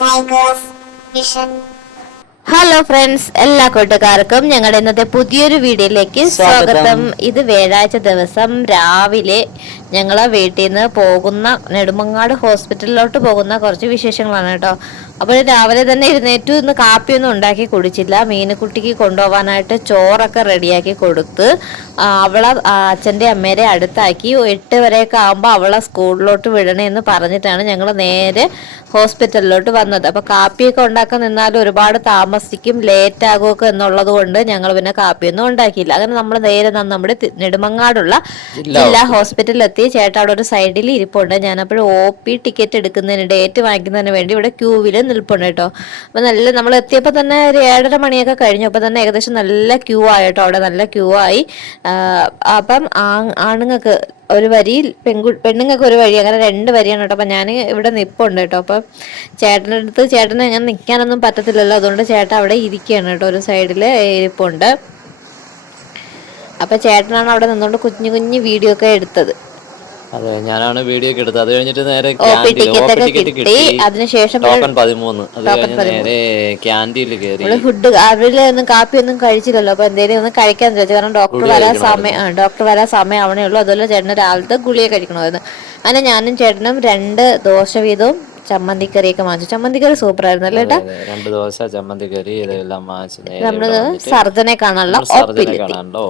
Tigers Vision. Hello friends, എല്ലാ കൂട്ടുകാർക്കും ഞങ്ങളുടെ ഇന്നത്തെ പുതിയൊരു വീഡിയോയിലേക്ക് സ്വാഗതം. ഇത് വ്യാഴാഴ്ച ദിവസം രാവിലെ ഞങ്ങളെ വീട്ടിൽ നിന്ന് പോകുന്ന നെടുമങ്ങാട് ഹോസ്പിറ്റലിലോട്ട് പോകുന്ന കുറച്ച് വിശേഷങ്ങളാണ് കേട്ടോ. അപ്പോൾ രാവിലെ തന്നെ എഴുന്നേറ്റു ഇന്ന് കാപ്പിയൊന്നും ഉണ്ടാക്കി കുടിച്ചില്ല. മീനുകുട്ടിക്ക് കൊണ്ടുപോകാനായിട്ട് ചോറൊക്കെ റെഡിയാക്കി കൊടുത്ത് അവളെ അച്ഛൻ്റെ അമ്മേരെ അടുത്താക്കി 8 വരെയൊക്കെ ആകുമ്പോൾ അവളെ സ്കൂളിലോട്ട് വിടണമെന്ന് പറഞ്ഞിട്ടാണ് ഞങ്ങൾ നേരെ ഹോസ്പിറ്റലിലോട്ട് വന്നത്. അപ്പോൾ കാപ്പിയൊക്കെ ഉണ്ടാക്കാൻ നിന്നാലും ഒരുപാട് താമസിക്കും, ലേറ്റ് ആകുമൊക്കെ എന്നുള്ളത് കൊണ്ട് ഞങ്ങൾ പിന്നെ കാപ്പിയൊന്നും ഉണ്ടാക്കിയില്ല. അങ്ങനെ നമ്മൾ നേരെ നമ്മുടെ നെടുമങ്ങാടുള്ള ജില്ലാ ഹോസ്പിറ്റലിൽ എത്തി. ചേട്ടാ അവിടെ ഒരു സൈഡിൽ ഇരിപ്പുണ്ട്. ഞാനപ്പോഴും OP ടിക്കറ്റ് എടുക്കുന്നതിന്, ഡേറ്റ് വാങ്ങിക്കുന്നതിന് വേണ്ടി ഇവിടെ ക്യൂവിൽ നിൽപ്പുണ്ട് കേട്ടോ. അപ്പോൾ നല്ല നമ്മൾ എത്തിയപ്പോൾ തന്നെ ഒരു 7:30 മണിയൊക്കെ കഴിഞ്ഞു. അപ്പോൾ തന്നെ ഏകദേശം നല്ല ക്യൂ ആയിട്ടോ, അവിടെ നല്ല ക്യൂ ആയി. അപ്പം ആണുങ്ങൾക്ക് ഒരു വരിയിൽ പെണ്ണുങ്ങൾക്ക് ഒരു വഴി, അങ്ങനെ 2 വരിയാണ് കേട്ടോ. അപ്പം ഞാൻ ഇവിടെ നിൽപ്പുണ്ട് കേട്ടോ. അപ്പം ചേട്ടൻ്റെ അടുത്ത് ചേട്ടന് അങ്ങനെ നിൽക്കാനൊന്നും പറ്റത്തില്ലല്ലോ, അതുകൊണ്ട് ചേട്ടൻ അവിടെ ഇരിക്കുകയാണ് കേട്ടോ, ഒരു സൈഡിൽ ഇരിപ്പുണ്ട്. അപ്പം ചേട്ടനാണ് അവിടെ നിന്നുകൊണ്ട് കുഞ്ഞു കുഞ്ഞു വീഡിയോ ഒക്കെ എടുത്തത്. അതെ, ഞാനാണ് വീഡിയോ ഒക്കെ എടുത്തത്. അത് കഴിഞ്ഞിട്ട് നേരെ ടിക്കറ്റ് കിട്ടി. അതിനുശേഷം നേരെ ക്യാൻറ്റീനിൽ കയറി. ഫുഡ് രാവിലെ ഒന്നും കാപ്പിയൊന്നും കഴിച്ചില്ലല്ലോ, അപ്പൊ എന്തെങ്കിലും ഒന്ന് കഴിക്കാൻ വിചാരിച്ചു. കാരണം ഡോക്ടർ വരാൻ സമയം ആവണേ ഉള്ളൂ. അതുപോലെ ചേട്ടന് രാവിലത്തെ ഗുളിക കഴിക്കണമായിരുന്നു. അങ്ങനെ ഞാനും ചേട്ടനും 2 ദോശ വീതവും ചമ്മന്തിക്കറിയൊക്കെ വാങ്ങിച്ചു. ചമ്മന്തിക്കറി സൂപ്പർ ആയിരുന്നു അല്ലേ ഏട്ടാ? 2 ദോശ ചമ്മന്തിക്കറി ഇതെല്ലാം നമ്മള് സർജനെ കാണാനുള്ള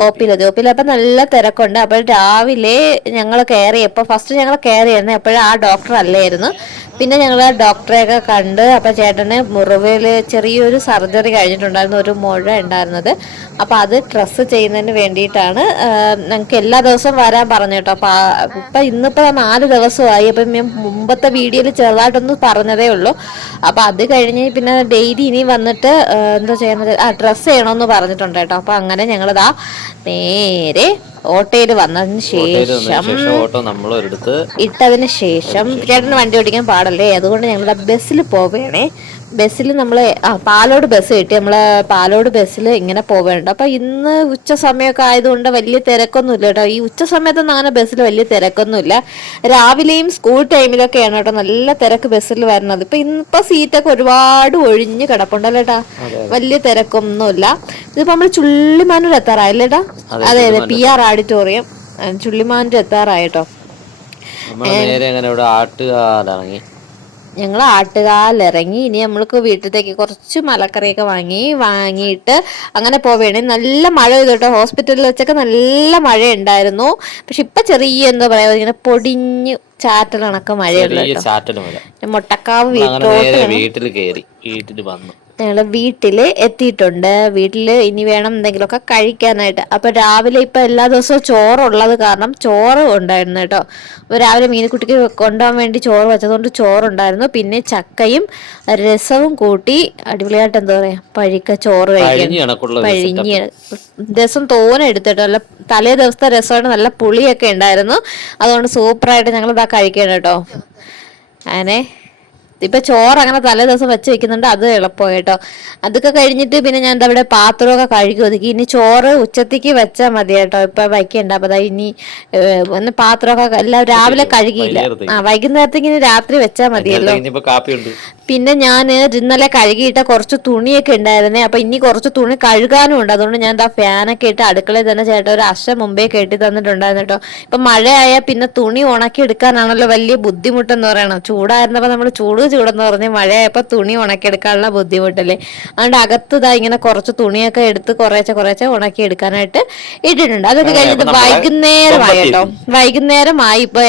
ഒപ്പിലെത്തി. അപ്പൊ നല്ല തിരക്കുണ്ട്. അപ്പോൾ രാവിലെ ഞങ്ങൾ കയറിയപ്പോൾ ഫസ്റ്റ് ഞങ്ങൾ കയറിയായിരുന്നു, എപ്പോഴും ആ ഡോക്ടർ അല്ലായിരുന്നു. പിന്നെ ഞങ്ങൾ ഡോക്ടറെയൊക്കെ കണ്ട്. അപ്പം ചേട്ടന് മുറിവിൽ ചെറിയൊരു സർജറി കഴിഞ്ഞിട്ടുണ്ടായിരുന്നു, ഒരു മുഴ ഉണ്ടായിരുന്നത്. അപ്പം അത് ഡ്രസ്സ് ചെയ്യുന്നതിന് വേണ്ടിയിട്ടാണ് ഞങ്ങൾക്ക് എല്ലാ ദിവസവും വരാൻ പറഞ്ഞു കേട്ടോ. അപ്പം ഇന്നിപ്പോൾ 4 ദിവസമായി. അപ്പം ഞാൻ മുമ്പത്തെ വീഡിയോയിൽ ചെറുതായിട്ടൊന്ന് പറഞ്ഞതേ ഉള്ളൂ. അപ്പം അത് കഴിഞ്ഞ് പിന്നെ ഡെയിലി ഇനി വന്നിട്ട് എന്താ ചെയ്യുന്നത്, ഡ്രസ്സ് ചെയ്യണമെന്ന് പറഞ്ഞിട്ടുണ്ട് കേട്ടോ. അപ്പം അങ്ങനെ ഞങ്ങളിതാ നേരെ ഓട്ടോയിൽ വന്നതിന് ശേഷം ഇട്ടതിന് ശേഷം ചേട്ടന് വണ്ടി ഓടിക്കാൻ പാടല്ലേ, അതുകൊണ്ട് ഞങ്ങൾ ബസ്സിൽ പോവുകയാണേ. ബസ്സിൽ നമ്മൾ പാലോട് ബസ് കിട്ടി. നമ്മൾ പാലോട് ബസ്സിൽ ഇങ്ങനെ പോവേണ്ട. അപ്പം ഇന്ന് ഉച്ച സമയമൊക്കെ ആയതുകൊണ്ട് വലിയ തിരക്കൊന്നുമില്ല കേട്ടോ. ഈ ഉച്ച സമയത്തൊന്നും അങ്ങനെ ബസ്സിൽ വലിയ തിരക്കൊന്നുമില്ല. രാവിലെയും സ്കൂൾ ടൈമിലൊക്കെയാണ് കേട്ടോ നല്ല തിരക്ക് ബസ്സിൽ വരുന്നത്. ഇന്നിപ്പോൾ സീറ്റൊക്കെ ഒരുപാട് ഒഴിഞ്ഞ് കിടപ്പുണ്ടല്ലോ ഏട്ടാ, വലിയ തിരക്കൊന്നുമില്ല. ഇതിപ്പോൾ നമ്മൾ ചുള്ളിമാനൂർ എത്താറായല്ലേട്ടാ? അതെ അതെ, PR ഓഡിറ്റോറിയം ചുള്ളിമാനൂർ എത്താറായിട്ടോ. ഞങ്ങൾ ആട്ടുകാലിറങ്ങി. ഇനി നമ്മൾക്ക് വീട്ടിലേക്ക് കുറച്ച് മലക്കറിയൊക്കെ വാങ്ങിയിട്ട് അങ്ങനെ പോവുകയാണ്. നല്ല മഴ പെയ്തോട്ടോ, ഹോസ്പിറ്റലിൽ വെച്ചൊക്കെ നല്ല മഴ ഉണ്ടായിരുന്നു. പക്ഷെ ഇപ്പൊ ചെറിയ എന്താ പറയാ, ഇങ്ങനെ പൊടിഞ്ഞ് ചാറ്റലണക്ക മഴയുള്ളൂ. മൊട്ടക്കാവ് വീട്ടിൽ വന്നു. ഞങ്ങൾ വീട്ടിൽ എത്തിയിട്ടുണ്ട്. വീട്ടിൽ ഇനി വേണം എന്തെങ്കിലുമൊക്കെ കഴിക്കാനായിട്ട്. അപ്പോൾ രാവിലെ ഇപ്പം എല്ലാ ദിവസവും ചോറുള്ളത് കാരണം ചോറ് ഉണ്ടായിരുന്നു കേട്ടോ. അപ്പോൾ രാവിലെ മീനുകുട്ടിക്ക് കൊണ്ടുപോകാൻ വേണ്ടി ചോറ് വെച്ചതുകൊണ്ട് ചോറുണ്ടായിരുന്നു. പിന്നെ ചക്കയും രസവും കൂട്ടി അടിപൊളിയായിട്ട് എന്താ പറയുക, പഴുക്ക ചോറ് കഴിക്കാൻ രസം തോനെ എടുത്തിട്ടോ. അല്ല, തലേ ദിവസത്തെ രസമായിട്ട് നല്ല പുളിയൊക്കെ ഉണ്ടായിരുന്നു. അതുകൊണ്ട് സൂപ്പറായിട്ട് ഞങ്ങൾ ഇതാ കഴിക്കണം കേട്ടോ. അങ്ങനെ ഇപ്പം ചോറ് അങ്ങനെ തലേ ദിവസം വെച്ച് വെക്കുന്നുണ്ട്, അത് എളുപ്പമായി കേട്ടോ. അതൊക്കെ കഴിഞ്ഞിട്ട് പിന്നെ ഞാൻ എന്താ ഇവിടെ പാത്രമൊക്കെ കഴുകി ഒതുക്കി. ഇനി ചോറ് ഉച്ചത്തേക്ക് വെച്ചാൽ മതി കേട്ടോ, ഇപ്പം വയ്ക്കണ്ട. അപ്പം അതാ ഇനി ഒന്ന് പാത്രമൊക്കെ എല്ലാം രാവിലെ കഴുകിയില്ല, വൈകുന്നേരത്തേക്ക് ഇനി രാത്രി വെച്ചാൽ മതിയല്ലോ. പിന്നെ ഞാൻ ഇന്നലെ കഴുകിയിട്ട കുറച്ച് തുണിയൊക്കെ ഉണ്ടായിരുന്നേ. അപ്പം ഇനി കുറച്ച് തുണി കഴുകാനും ഉണ്ട്. അതുകൊണ്ട് ഞാൻ എന്താ ഫാനൊക്കെ ഇട്ട് അടുക്കളയിൽ തന്നെ ചേട്ടാ ഒരു അശ മുമ്പേ കെട്ടി തന്നിട്ടുണ്ടായിരുന്നു കേട്ടോ. ഇപ്പം മഴയായാൽ പിന്നെ തുണി ഉണക്കി എടുക്കാനാണല്ലോ വലിയ ബുദ്ധിമുട്ടെന്ന് പറയണം. ചൂടായിരുന്നപ്പോൾ നമ്മൾ ചൂടെന്ന് പറഞ്ഞ് മഴയായപ്പോൾ തുണി ഉണക്കിയെടുക്കാനുള്ള ബുദ്ധിമുട്ടല്ലേ. അതുകൊണ്ട് അകത്ത് ഇങ്ങനെ കുറച്ച് തുണിയൊക്കെ എടുത്ത് കുറേശ്ശെ ഉണക്കി എടുക്കാനായിട്ട് ഇട്ടിട്ടുണ്ട്. അതൊക്കെ കഴിഞ്ഞിട്ട് വൈകുന്നേരമായി കേട്ടോ. വൈകുന്നേരമായി ഇപ്പോൾ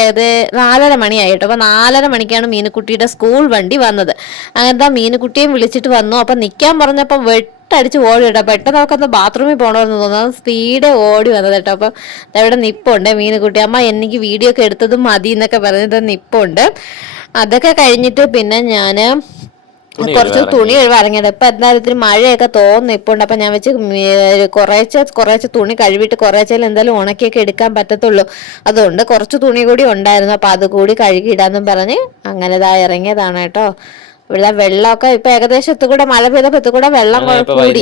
4:30 മണിയായി കേട്ടോ. അപ്പോൾ 4:30 മണിക്കാണ് മീനുകുട്ടിയുടെ സ്കൂൾ വണ്ടി വന്നത്. അങ്ങനത്തെ മീനുകുട്ടിയും വിളിച്ചിട്ട് വന്നു. അപ്പം നിൽക്കാൻ പറഞ്ഞപ്പം അടിച്ച് ഓടി കേട്ടോ. പെട്ടെന്ന് നമുക്കൊന്ന് ബാത്റൂമിൽ പോകണമെന്ന് തോന്നുന്നു, സ്പീഡേ ഓടി വന്നത് കേട്ടോ. അപ്പം അവിടെ നിപ്പുണ്ട് മീനുകുട്ടി. അമ്മ എനിക്ക് വീഡിയോ ഒക്കെ എടുത്തതും മതി എന്നൊക്കെ പറഞ്ഞിട്ട് നിപ്പുണ്ട്. അതൊക്കെ കഴിഞ്ഞിട്ട് പിന്നെ ഞാൻ കുറച്ച് തുണി ഇറങ്ങിയത്. ഇപ്പം എന്തായാലും മഴയൊക്കെ തോന്നിപ്പുണ്ട്. അപ്പം ഞാൻ വെച്ച് കുറേശ്ശെ തുണി കഴുകിയിട്ട് കുറേശ്ശേൽ എന്തായാലും ഉണക്കിയൊക്കെ എടുക്കാൻ പറ്റത്തുള്ളൂ. അതുകൊണ്ട് കുറച്ച് തുണി കൂടി ഉണ്ടായിരുന്നു. അപ്പം അത് കൂടി കഴുകിയിടാന്നും പറഞ്ഞ് അങ്ങനെ ഇറങ്ങിയതാണ് കേട്ടോ. ഇവിടെ വെള്ളമൊക്കെ ഇപ്പൊ ഏകദേശം കൂടെ മഴ പെയ്തപ്പോ കൂടെ വെള്ളം കൂടി.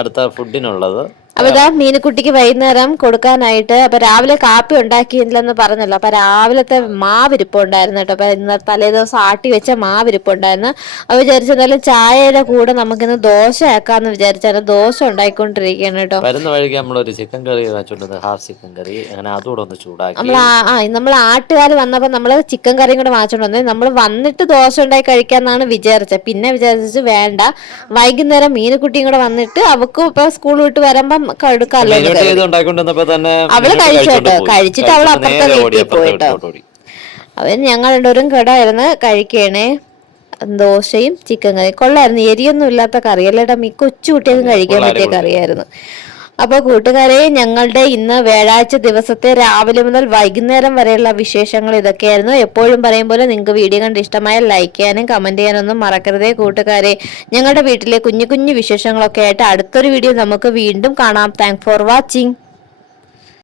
അടുത്ത ഫുഡിനുള്ളത് അപ്പൊ ഇതാ മീനുക്കുട്ടിക്ക് വൈകുന്നേരം കൊടുക്കാനായിട്ട് അപ്പൊ രാവിലെ കാപ്പി ഉണ്ടാക്കിയില്ലെന്ന് പറഞ്ഞല്ലോ. അപ്പൊ രാവിലത്തെ മാവിരിപ്പുണ്ടായിരുന്നു കേട്ടോ. അപ്പൊ ഇന്ന് തലേ ദിവസം ആട്ടി വെച്ച മാവിരിപ്പുണ്ടായിരുന്നു. അപ്പൊ വിചാരിച്ചു എന്തായാലും ചായയുടെ കൂടെ നമുക്കിന്ന് ദോശ ആക്കാന്ന് വിചാരിച്ചാണ് ദോശ ഉണ്ടായിക്കൊണ്ടിരിക്കുകയാണ് കേട്ടോ. വരുന്ന വഴിക്ക് നമ്മളൊരു ചിക്കൻ കറി വെച്ചോണ്ട് ഹാഫ് ചിക്കൻ കറി അങ്ങനെ അതുകൂടെ ഒന്ന് ചൂടാക്കി. നമ്മൾ ആട്ടുകാർ വന്നപ്പോ നമ്മള് ചിക്കൻ കറിയും കൂടെ വാങ്ങിച്ചോണ്ട് വന്നത്. നമ്മൾ വന്നിട്ട് ദോശ ഉണ്ടാക്കി കഴിക്കാന്നാണ് വിചാരിച്ചത്. പിന്നെ വിചാരിച്ചു വേണ്ട, വൈകുന്നേരം മീനുക്കുട്ടിയും കൂടെ വന്നിട്ട് അവക്കും ഇപ്പൊ സ്കൂൾ വിട്ട് വരുമ്പം കടുക്കാല്ലോ. അവള് കഴിച്ചോട്ടോ. കഴിച്ചിട്ട് അവൾ അപ്പുറത്തെ വീട്ടിൽ പോയിട്ടോ. അവൻ ഞങ്ങൾ രണ്ടുപേരും കടായിരുന്നു കഴിക്കണേ. ദോശയും ചിക്കൻ കറി കൊള്ളായിരുന്നു. എരിയൊന്നും ഇല്ലാത്ത കറിയല്ലേട്ടാ. കൊച്ചു കുട്ടികൾക്ക് കഴിക്കാൻ പറ്റിയ കറിയായിരുന്നു. അപ്പൊ കൂട്ടുകാരെ, ഞങ്ങളുടെ ഇന്ന് വ്യാഴാഴ്ച ദിവസത്തെ രാവിലെ മുതൽ വൈകുന്നേരം വരെയുള്ള വിശേഷങ്ങൾ ഇതൊക്കെയായിരുന്നു. എപ്പോഴും പറയും പോലെ നിങ്ങൾക്ക് വീഡിയോ കണ്ട് ഇഷ്ടമായ ലൈക്ക് ചെയ്യാനും കമന്റ് ചെയ്യാനൊന്നും മറക്കരുതേ കൂട്ടുകാരെ. ഞങ്ങളുടെ വീട്ടിലെ കുഞ്ഞു കുഞ്ഞു വിശേഷങ്ങളൊക്കെ ആയിട്ട് അടുത്തൊരു വീഡിയോ നമുക്ക് വീണ്ടും കാണാം. Thank for watching.